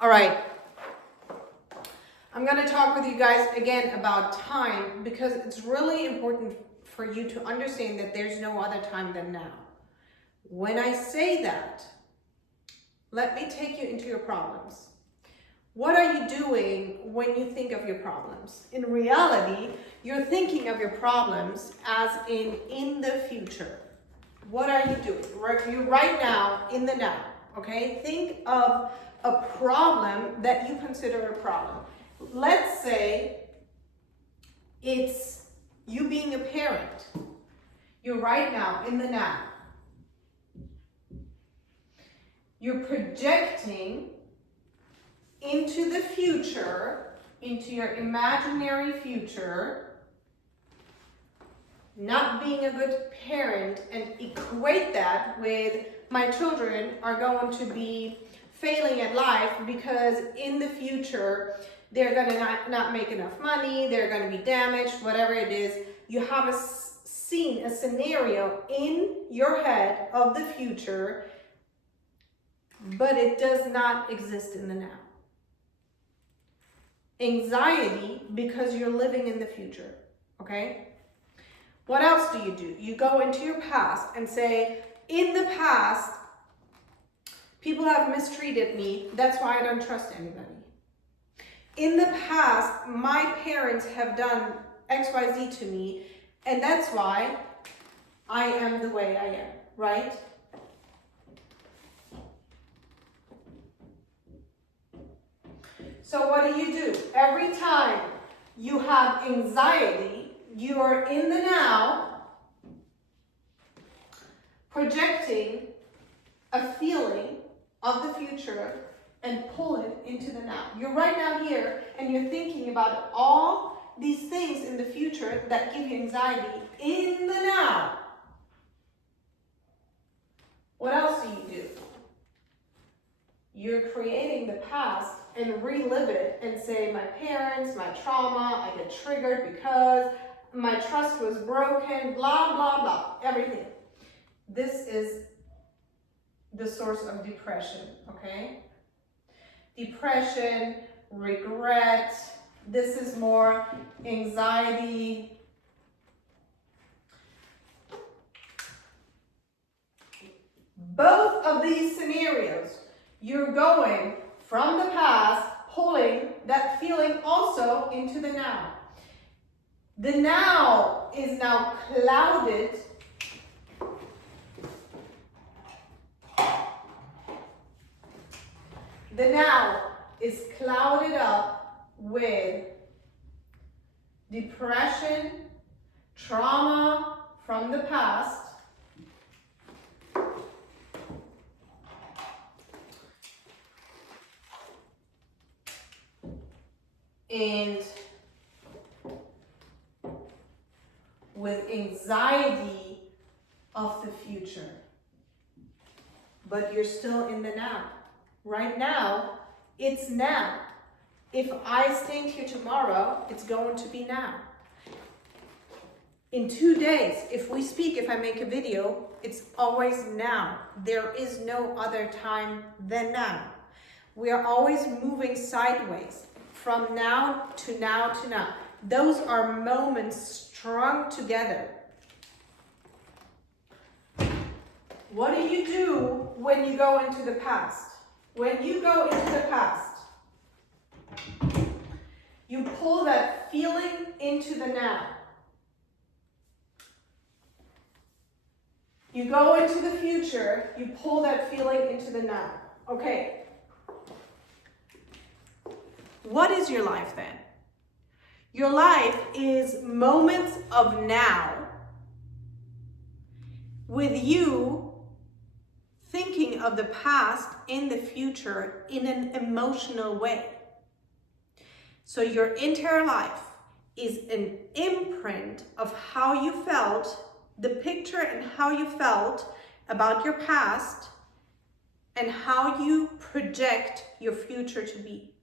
All right. I'm going to talk with you guys again about time because it's really important for you to understand that there's no other time than now. When I say that, let me take you into your problems. What are you doing when you think of your problems? In reality, you're thinking of your problems as in the future. What are you doing? You're right now in the now, okay? Think of a problem that you consider a problem. Let's say it's you being a parent. You're right now in the now. You're projecting into the future, into your imaginary future, not being a good parent, and equate that with my children are going to be failing at life because in the future they're going to not make enough money, they're going to be damaged, whatever it is. You have a scene, a scenario in your head of the future, but it does not exist in the now. Anxiety because you're living in the future, okay? What else do? You go into your past and say, in the past, people have mistreated me, that's why I don't trust anybody. In the past, my parents have done XYZ to me, and that's why I am the way I am, right? So what do? Every time you have anxiety, you are in the now, projecting a feeling of the future and pull it into the now. You're right now here and you're thinking about all these things in the future that give you anxiety in the now. What else do? You're creating the past and relive it and say, my parents, my trauma, I get triggered because my trust was broken, blah, blah, blah, everything. This is the source of depression, okay? Depression, regret, this is more anxiety. Both of these scenarios, you're going from the past, pulling that feeling also into the now. The now is now clouded The now is clouded up with depression, trauma from the past, and with anxiety of the future. But you're still in the now. Right now, it's now. If I stand here tomorrow, it's going to be now. In 2 days, if we speak, if I make a video, it's always now. There is no other time than now. We are always moving sideways from now to now to now. Those are moments strung together. What do when you go into the past? When you go into the past, you pull that feeling into the now. You go into the future, you pull that feeling into the now. Okay. What is your life then? Your life is moments of now with you thinking of the past in the future in an emotional way. So your entire life is an imprint of how you felt, the picture and how you felt about your past and how you project your future to be.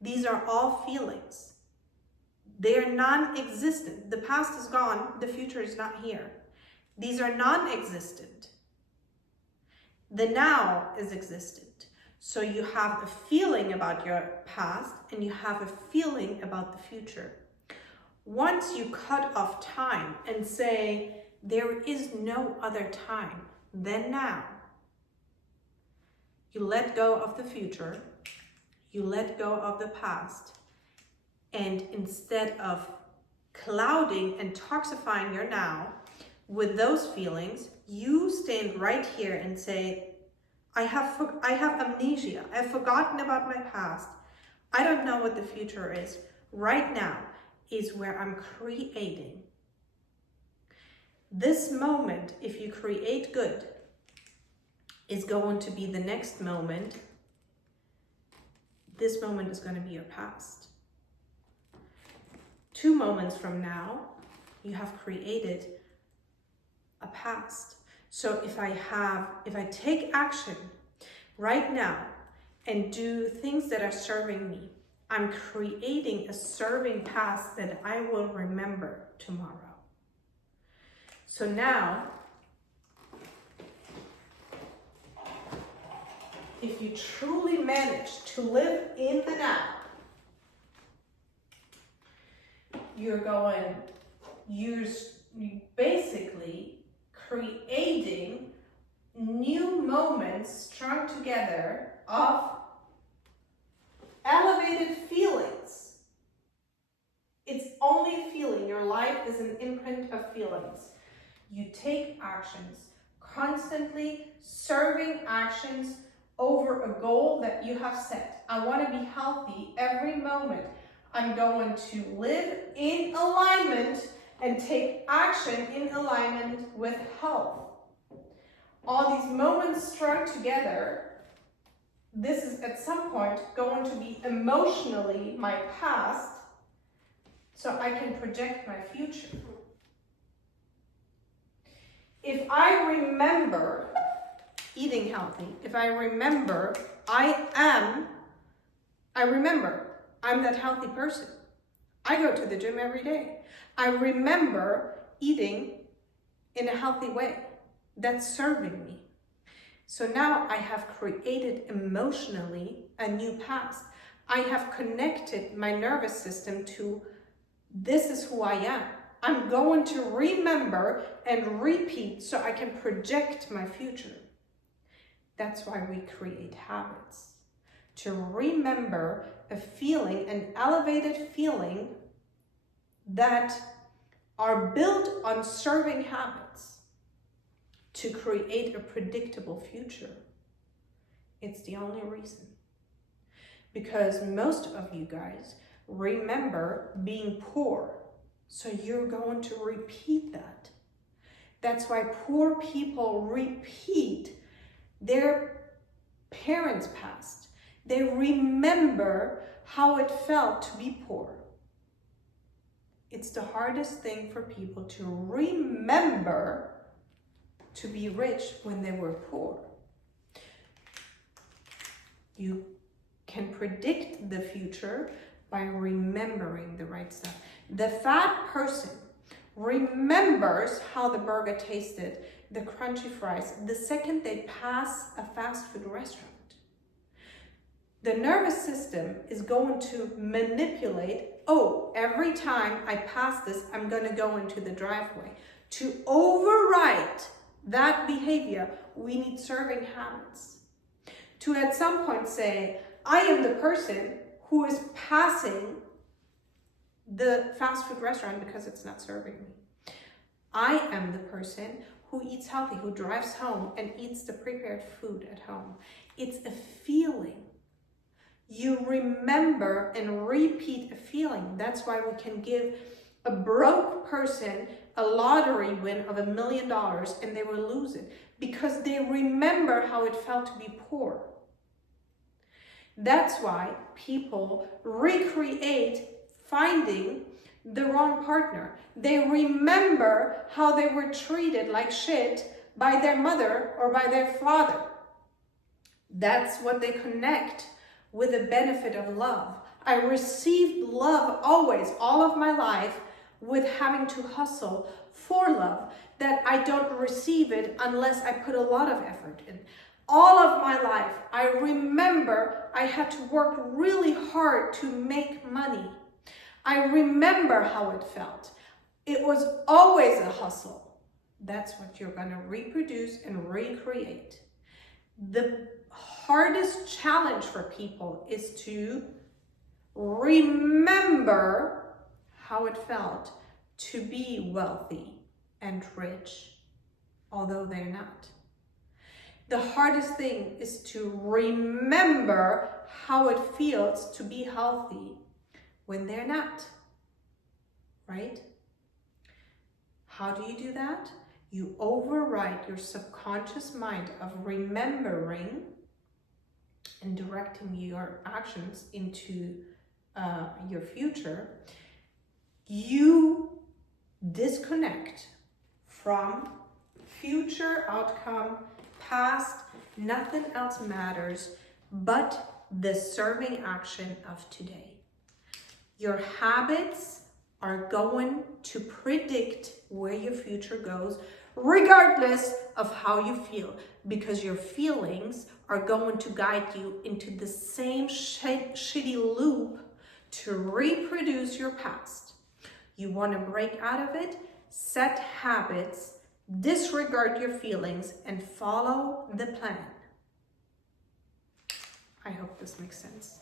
These are all feelings. They are non-existent. The past is gone, the future is not here. These are non-existent. The now is existent. So you have a feeling about your past and you have a feeling about the future. Once you cut off time and say, there is no other time than now, you let go of the future, you let go of the past, and instead of clouding and toxifying your now with those feelings, you stand right here and say, I have amnesia. I've forgotten about my past. I don't know what the future is. Right now is where I'm creating. This moment, if you create good, is going to be the next moment. This moment is going to be your past. 2 moments from now, you have created a past. So if I take action right now and do things that are serving me, I'm creating a serving past that I will remember tomorrow. So now, if you truly manage to live in the now, you're basically creating new moments strung together of elevated feelings. It's only a feeling. Your life is an imprint of feelings. You take actions, constantly serving actions over a goal that you have set. I want to be healthy every moment. I'm going to live in alignment and take action in alignment with health. All these moments strung together, this is at some point going to be emotionally my past, so I can project my future. If I remember eating healthy, if I remember I'm that healthy person. I go to the gym every day. I remember eating in a healthy way. That's serving me. So now I have created emotionally a new past. I have connected my nervous system to this is who I am. I'm going to remember and repeat so I can project my future. That's why we create habits. To remember a feeling, an elevated feeling that are built on serving habits to create a predictable future. It's the only reason. Because most of you guys remember being poor, so you're going to repeat that. That's why poor people repeat their parents' past. They remember how it felt to be poor. It's the hardest thing for people to remember to be rich when they were poor. You can predict the future by remembering the right stuff. The fat person remembers how the burger tasted, the crunchy fries, the second they pass a fast food restaurant. The nervous system is going to manipulate, every time I pass this, I'm going to go into the driveway. To overwrite that behavior, we need serving habits. To at some point say, I am the person who is passing the fast food restaurant because it's not serving me. I am the person who eats healthy, who drives home and eats the prepared food at home. It's a feeling. You remember and repeat a feeling. That's why we can give a broke person a lottery win of $1 million and they will lose it because they remember how it felt to be poor. That's why people recreate finding the wrong partner. They remember how they were treated like shit by their mother or by their father. That's what they connect with the benefit of love. I received love always, all of my life, with having to hustle for love, that I don't receive it unless I put a lot of effort in. all of my life, I remember I had to work really hard to make money. I remember how it felt. It was always a hustle. That's what you're going to reproduce and recreate. The hardest challenge for people is to remember how it felt to be wealthy and rich, although they're not. The hardest thing is to remember how it feels to be healthy when they're not, right? How do you do that? You override your subconscious mind of remembering and directing your actions into your future. You disconnect from future outcome, past, nothing else matters but the serving action of today. Your habits are going to predict where your future goes, regardless of how you feel, because your feelings are going to guide you into the same shitty loop to reproduce your past. You want to break out of it, set habits, disregard your feelings, and follow the plan. I hope this makes sense.